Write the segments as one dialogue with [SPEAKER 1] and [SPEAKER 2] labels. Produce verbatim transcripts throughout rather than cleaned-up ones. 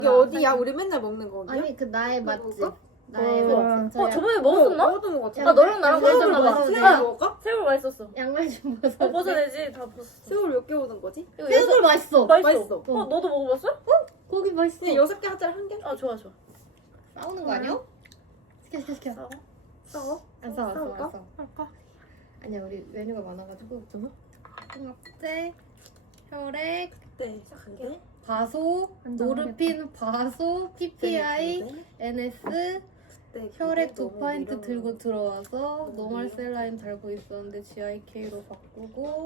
[SPEAKER 1] 이게 어디야? 우리 맨날 먹는 거기야?
[SPEAKER 2] 아니 그 나의 맛집.
[SPEAKER 1] 먹을까?
[SPEAKER 2] 나의
[SPEAKER 1] 어.
[SPEAKER 2] 맛집.
[SPEAKER 3] 어 저번에 먹었었나?
[SPEAKER 1] 먹었던 거 같아.
[SPEAKER 3] 나 너랑 나랑
[SPEAKER 2] 새우를
[SPEAKER 3] 먹었잖아.
[SPEAKER 2] 먹었는데.
[SPEAKER 1] 새우 먹을까?
[SPEAKER 3] 새우 맛있었어.
[SPEAKER 2] 양말 좀 벗어.
[SPEAKER 3] 어 벗어내지 다 벗었어.
[SPEAKER 1] 새우를 몇 개 오는 거지?
[SPEAKER 3] 이거
[SPEAKER 2] 새우볼 맛있어.
[SPEAKER 3] 맛있어.
[SPEAKER 1] 맛있어.
[SPEAKER 3] 어 너도 먹어봤어?
[SPEAKER 2] 고기 맛있어.
[SPEAKER 1] 그냥 여섯 개 하짜리 한 개?
[SPEAKER 3] 아 좋아 좋아.
[SPEAKER 2] 싸우는 거 아니야? 시켜 시켜 시켜.
[SPEAKER 3] 싸워?
[SPEAKER 1] 싸워?
[SPEAKER 2] 안 싸워 안 싸워
[SPEAKER 1] 싸울까?
[SPEAKER 2] 안 싸워.
[SPEAKER 1] 할까?
[SPEAKER 2] 아니야 우리 메뉴가 많아가지고. 홍합제, 혈액,
[SPEAKER 1] 네, 시작할게.
[SPEAKER 2] 바소, 노르핀, 바소, 피피아이, 엔에스, 혈액 도파인트 들고 들어와서 노멀 셀라인 달고 있었는데 지아이케이로 바꾸고.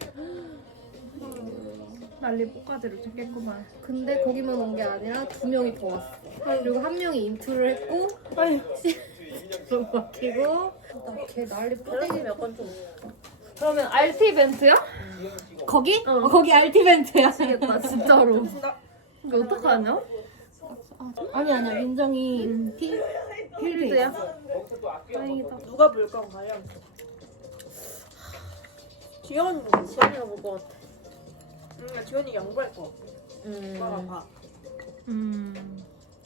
[SPEAKER 4] 난리 뽀까지로 챙겼구만.
[SPEAKER 2] 근데 거기만 온 게 아니라 두 명이 더 왔어. 그리고 한 명이 인투를 했고
[SPEAKER 1] 아니,
[SPEAKER 2] 좀 막히고. 나걔 난리
[SPEAKER 3] 혈액이
[SPEAKER 2] 뿌리기.
[SPEAKER 3] 약간 좀.
[SPEAKER 4] 그러면 알티 이벤트야?
[SPEAKER 2] 거기? 어, 거기 알티벤트야.
[SPEAKER 4] 미치겠다 진짜로.
[SPEAKER 1] 나
[SPEAKER 4] 이거 어떡하냐?
[SPEAKER 2] 아니 아니야 민정이 필 필드야.
[SPEAKER 4] 다행이다.
[SPEAKER 1] 누가 볼 건가요? 지연이 뭐
[SPEAKER 3] 지연이가 먹을 것 같아.
[SPEAKER 1] 응, 지연이 양보할 거 같아.
[SPEAKER 3] 음.
[SPEAKER 1] 봐봐, 봐.
[SPEAKER 4] 음.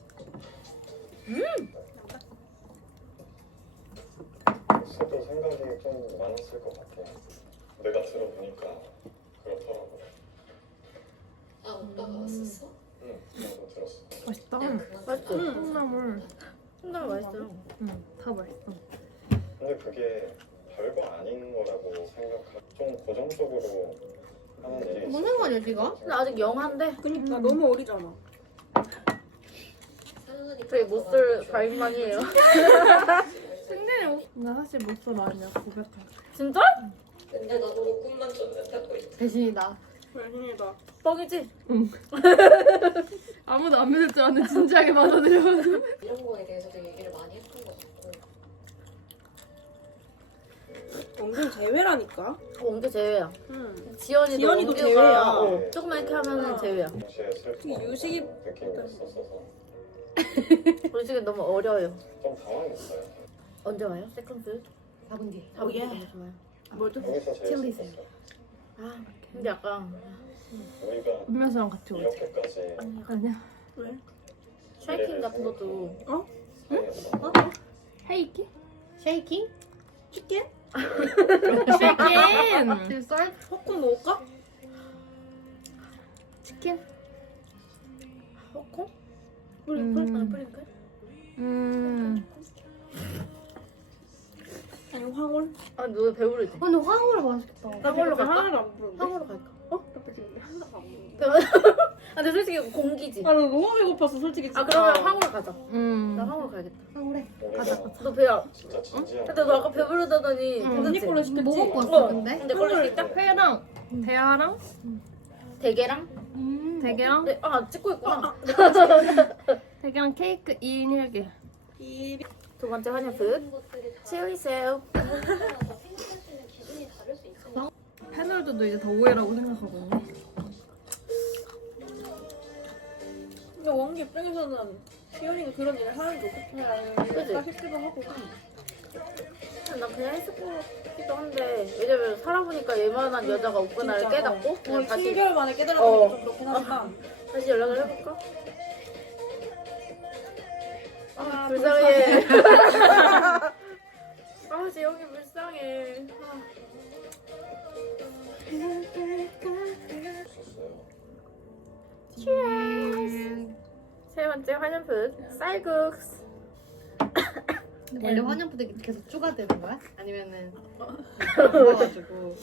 [SPEAKER 5] 저도 생각이 좀 많았을 것 같아요. 내가 들어보니까 그렇더라고요.
[SPEAKER 6] 아 오빠가 왔었어?
[SPEAKER 5] 응, 나도 들었어.
[SPEAKER 4] 맛있다.
[SPEAKER 3] 맛있지?
[SPEAKER 4] 콩나물.
[SPEAKER 3] 콩나물 맛있어요.
[SPEAKER 4] 응, 다 맛있어.
[SPEAKER 5] 근데 그게 별거 아닌 거라고 생각하고 좀 고정적으로 하는 일이
[SPEAKER 2] 뭔
[SPEAKER 5] 있어서
[SPEAKER 2] 상관이야 지가?
[SPEAKER 3] 근데 아직 영한데
[SPEAKER 1] 그니까 너무 어리잖아.
[SPEAKER 6] 상은이
[SPEAKER 3] 저희 못쓸 과일만이에요.
[SPEAKER 4] 근데 나 사실 못써 아니야 고백할게.
[SPEAKER 3] 진짜?
[SPEAKER 6] 근데 나보고 꿈만 좀 낸다고 했지.
[SPEAKER 2] 대신이다.
[SPEAKER 1] 별신이다.
[SPEAKER 3] 뻥이지?
[SPEAKER 4] 아무도 안 믿을 줄 아는 진지하게 받아들여가지고.
[SPEAKER 6] 이런 거에 대해서도 얘기를 많이 했던 것 같고.
[SPEAKER 1] 완전 제외라니까.
[SPEAKER 3] 어, 원규 제외야.
[SPEAKER 1] 응.
[SPEAKER 3] 지연이도,
[SPEAKER 1] 지연이도
[SPEAKER 3] 원규가
[SPEAKER 1] 제외야.
[SPEAKER 3] 어, 조금만 이렇게 하면은 제외야.
[SPEAKER 5] 동시에 슬픈
[SPEAKER 1] 이게 유식이
[SPEAKER 5] 느낌이 있었어서
[SPEAKER 3] 우리 지금 너무 어려요.
[SPEAKER 5] 좀 당황했어요.
[SPEAKER 3] 언제 와요? 세컨드?
[SPEAKER 2] 사 분 뒤에.
[SPEAKER 3] 자, 우리
[SPEAKER 1] 예.
[SPEAKER 3] 너무 좋아요.
[SPEAKER 1] 뭐죠?
[SPEAKER 5] 여기서 제일
[SPEAKER 2] 찔리세요.
[SPEAKER 5] 슬펐어요.
[SPEAKER 3] 아, 근데 약간
[SPEAKER 5] 우리가
[SPEAKER 4] 음료수랑 같이 오지.
[SPEAKER 5] 이렇게까지
[SPEAKER 4] 아니야.
[SPEAKER 1] 왜?
[SPEAKER 3] 쉐이킹 같은 것도
[SPEAKER 5] 사이였어.
[SPEAKER 4] 헤이키?
[SPEAKER 2] 쉐이킹?
[SPEAKER 1] 치킨?
[SPEAKER 4] 치킨.
[SPEAKER 2] 지금 썰?
[SPEAKER 1] 볶음 먹을까?
[SPEAKER 4] 치킨?
[SPEAKER 3] 호콩?
[SPEAKER 1] 뿌링클?
[SPEAKER 4] 음.
[SPEAKER 3] 아니 프링클?
[SPEAKER 4] 음.
[SPEAKER 1] 아니 황홀?
[SPEAKER 3] 아, 너 배부르지?
[SPEAKER 2] 어, 근데 황홀 맛있겠다.
[SPEAKER 3] 황홀로 갈까?
[SPEAKER 1] 하나도 안 부른데?
[SPEAKER 3] 황홀로 갈까?
[SPEAKER 1] 어? 나 지금 하나도 안 부른데?
[SPEAKER 3] 배부 아, 근데 솔직히 공기지.
[SPEAKER 1] 아, 나 너무 배고팠어, 솔직히.
[SPEAKER 3] 아, 그러면 황홀 가자.
[SPEAKER 4] 음.
[SPEAKER 3] 나 황홀 가야겠다.
[SPEAKER 2] 황홀해.
[SPEAKER 5] 우리가
[SPEAKER 3] 너 배야.
[SPEAKER 5] 진짜 진지한
[SPEAKER 3] 근데 너 아까 배부르다더니
[SPEAKER 4] 응.
[SPEAKER 3] 괜찮지?
[SPEAKER 1] 언니 걸로 시켰지?
[SPEAKER 2] 뭐 먹고 왔어
[SPEAKER 3] 어.
[SPEAKER 2] 근데?
[SPEAKER 3] 근데 걸릴 수 있다?
[SPEAKER 4] 회랑 대하랑
[SPEAKER 3] 대게랑?
[SPEAKER 2] 음.
[SPEAKER 4] 대게랑
[SPEAKER 3] 네, 아, 찍고 있구나.
[SPEAKER 4] 대게랑 케이크 이 인 일 개.
[SPEAKER 1] 이
[SPEAKER 3] 두 번째 환영풋. 치우리세요.
[SPEAKER 6] 생각할 수 있는 기준이 다를 수 있으니까.
[SPEAKER 4] 패널들도 이제 더 오해라고 생각하거든요.
[SPEAKER 1] 근데 원기 입장에서는 시연이가 그런 일을 하는 게
[SPEAKER 3] 그치?
[SPEAKER 1] 좋겠다 싶기도 하고.
[SPEAKER 3] 난 그냥 했을 것 같기도 한데 왜냐면 살아보니까 얘만한 여자가 없구나를
[SPEAKER 1] 진짜,
[SPEAKER 3] 깨닫고
[SPEAKER 1] 어.
[SPEAKER 3] 그냥
[SPEAKER 1] 거의
[SPEAKER 3] 다시,
[SPEAKER 1] 칠 개월 만에 깨달았던
[SPEAKER 3] 어.
[SPEAKER 1] 게 좀 그렇긴 하지만.
[SPEAKER 3] 다시 연락을 해볼까?
[SPEAKER 1] 아,
[SPEAKER 3] 불쌍해. 아, 지영이 불쌍해. 아.
[SPEAKER 5] 있었어요.
[SPEAKER 3] 세 번째 환영풋. 쌀국수.
[SPEAKER 2] 근데 원래 환영부대 계속 추가되는 거야? 아니면은 바꿔가지고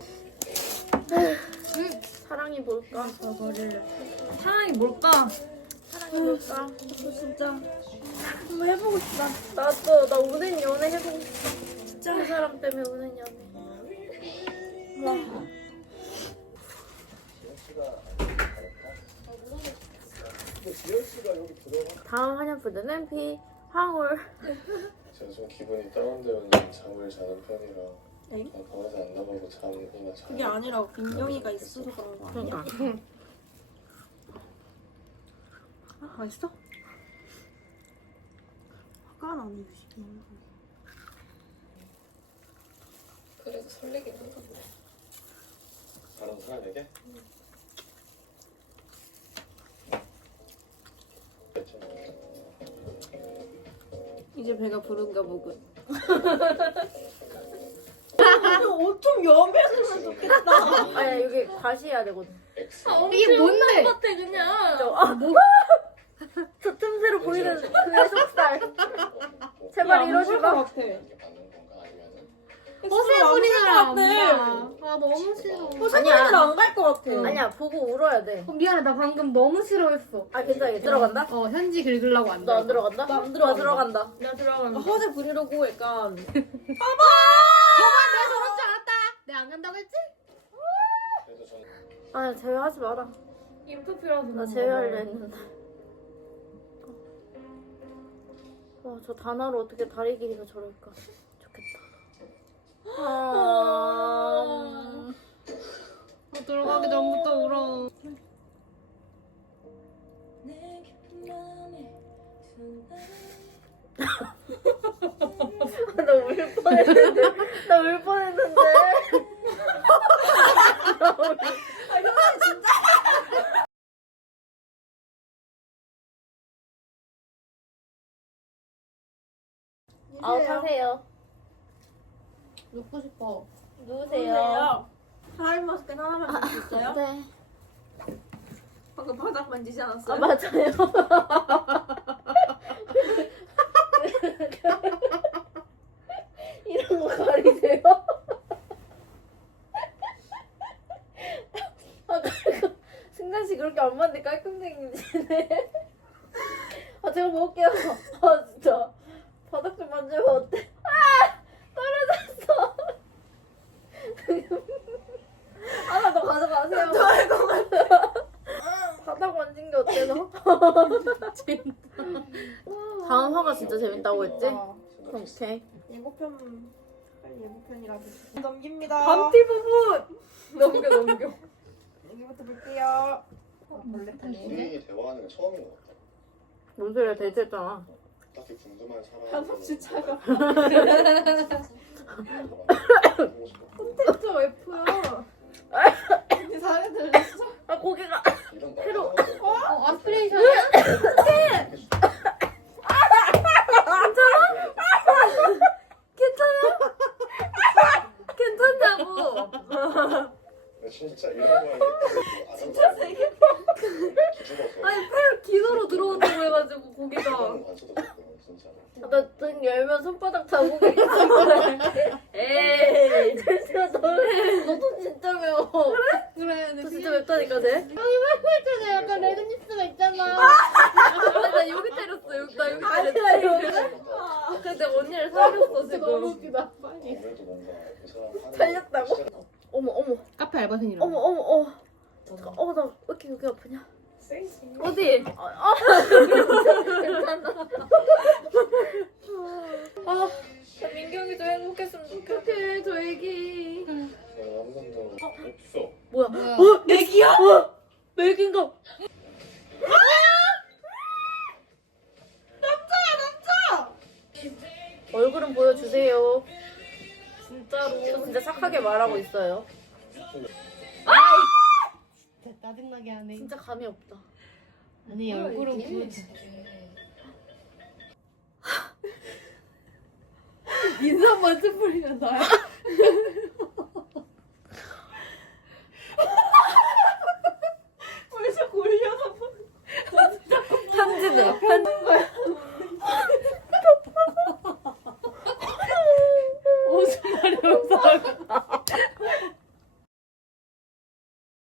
[SPEAKER 3] 사랑이 뭘까?
[SPEAKER 2] 저거를
[SPEAKER 4] 사랑이 뭘까?
[SPEAKER 3] 사랑이 뭘까?
[SPEAKER 1] 저 진짜 한번 해보고 싶다.
[SPEAKER 3] 나도 나 오는 연애 해보고 싶어. 진짜 그 사람 때문에 오는 연애. 와. 다음 환영푸드는 피 황홀.
[SPEAKER 5] 제가 좀 기분이 다운되어 있는 잠을 자는 편이라
[SPEAKER 1] 엥?
[SPEAKER 5] 어, 방에서 안 나가고 잠이나 자.
[SPEAKER 1] 그게 아니라 민경이가 있어서 그런 거 아니야?
[SPEAKER 3] 그러니까.
[SPEAKER 1] 아, 맛있어? 화가 나네, 유식이.
[SPEAKER 6] 그래도 설레긴 한다.
[SPEAKER 5] 다른 사람에게?
[SPEAKER 1] 이제 배가 부른가 보군. 옷좀 여며주면 좋겠다.
[SPEAKER 3] 아야 여기 과시해야 되거든.
[SPEAKER 5] X
[SPEAKER 2] 이게 뭔데?
[SPEAKER 4] 같아 그냥.
[SPEAKER 3] 저, 아, 뭐? 저 틈새로 보이는 그의 속살. 제발 이러지 마.
[SPEAKER 1] 같아.
[SPEAKER 5] 이게 맞는 건가 아니면은
[SPEAKER 2] 허세 부리느라 안
[SPEAKER 1] 같아.
[SPEAKER 2] 봐. 아 너무 싫어.
[SPEAKER 3] 아니야.
[SPEAKER 1] 안갈 것 같아.
[SPEAKER 3] 아니야 보고 울어야 돼.
[SPEAKER 2] 어, 미안해 나 방금 너무 싫어했어.
[SPEAKER 3] 아 괜찮아 얘 들어간다?
[SPEAKER 2] 어 현지 긁으려고 안
[SPEAKER 3] 너 안
[SPEAKER 2] 들어가.
[SPEAKER 3] 들어간다?
[SPEAKER 1] 나안 들어간다.
[SPEAKER 3] 나 들어간다.
[SPEAKER 4] 나 들어간다.
[SPEAKER 1] 허세 부리려고 약간
[SPEAKER 2] 내가 저럴 줄 알았다. 내가 안 간다고 했지?
[SPEAKER 5] 그래도 저는
[SPEAKER 3] 아 제외하지 마라.
[SPEAKER 4] 인프피라서.
[SPEAKER 3] 나 제외하려 했는데. 와저 단어로 어떻게 다리 길이가 저럴까? 좋겠다. 아...
[SPEAKER 2] 어, 들어가기 전부터 울어.
[SPEAKER 3] 나 울 뻔했는데. 나 울 뻔했는데. 아웃하세요.
[SPEAKER 2] 눕고 싶어.
[SPEAKER 3] 누우세요.
[SPEAKER 1] 하이 마스크 하나만 줄 수 있어요?
[SPEAKER 3] 네.
[SPEAKER 1] 방금 바닥 만지지
[SPEAKER 3] 아
[SPEAKER 1] 않았어요?
[SPEAKER 3] 맞아요. 이런 거 가리세요? 아 그리고 승관 씨 그렇게 안 맞는데 깔끔생기시네. 아 제가 먹을게요. 아 진짜 바닥 좀 만지면 어때? 아 떨어졌어. 아나 너 가져가세요. 바닥 만진 게 어때서? 다음 화가 진짜 재밌다고 했지? 오케이.
[SPEAKER 1] 예고편 빨리 예고편이라도 넘깁니다.
[SPEAKER 3] 밤티 부분 넘겨 넘겨.
[SPEAKER 1] 여기부터 볼게요.
[SPEAKER 5] 우리 대화하는 게 처음인 것 같아.
[SPEAKER 3] 뭔 소리야 대체했잖아.
[SPEAKER 5] 딱히 궁금한 사람
[SPEAKER 1] 한없이 차가.
[SPEAKER 5] 보고 싶어.
[SPEAKER 1] 콘텐츠 F야. 살이 들렸어?
[SPEAKER 3] 아 고개가
[SPEAKER 5] 이런
[SPEAKER 3] 새로-
[SPEAKER 5] 말
[SPEAKER 2] 어 아스피레이션이야?
[SPEAKER 3] 괜찮냐고.
[SPEAKER 5] 진짜 이런 거 진짜 세게 뒤집어서
[SPEAKER 3] 아니 팔 기도로 들어온다고 해가지고 고개가.
[SPEAKER 5] 이런 관수도 됐고 진짜.
[SPEAKER 3] 나 등 열면 손바닥 자국이 있어. 에이 잠시만 너 너도 진짜 매워.
[SPEAKER 2] 그래.
[SPEAKER 3] 너 진짜 맵다니까 쟤.
[SPEAKER 2] 근데 약간 레드니스가 있잖아.
[SPEAKER 3] 아, 나 여기 때렸어. 여기 나 여기 때렸어.
[SPEAKER 5] 아,
[SPEAKER 3] 근데 언니를 살렸어
[SPEAKER 2] 너무
[SPEAKER 3] 지금.
[SPEAKER 2] 웃기다.
[SPEAKER 5] 아무래도 뭔가 그 사람 하는
[SPEAKER 3] 살렸다고?
[SPEAKER 5] 진짜
[SPEAKER 3] 어머 어머
[SPEAKER 2] 카페 알바생이라.
[SPEAKER 3] 어머 어머 어. 잠깐 어나 왜 이렇게 여기 아프냐? 어디? 아, 아. 괜찮아. 아, 나 민경이도 행복했으면 좋겠어. 저 애기.
[SPEAKER 5] 한 번도 없어.
[SPEAKER 3] 뭐야?
[SPEAKER 2] 뭐야?
[SPEAKER 3] 어? 애기야? 어? 맥인가? 얼굴은 보여주세요. 진짜로. 저 진짜 착하게 말하고 있어요.
[SPEAKER 2] 진짜 짜증나게 하네.
[SPEAKER 3] 진짜 감이 없다.
[SPEAKER 2] 아니 얼굴은 보여줘.
[SPEAKER 1] 인사 먼저 뿌리면 나야. 왜 자꾸 올려다보?
[SPEAKER 3] 편지네. 편...
[SPEAKER 1] 오줌 마려워서.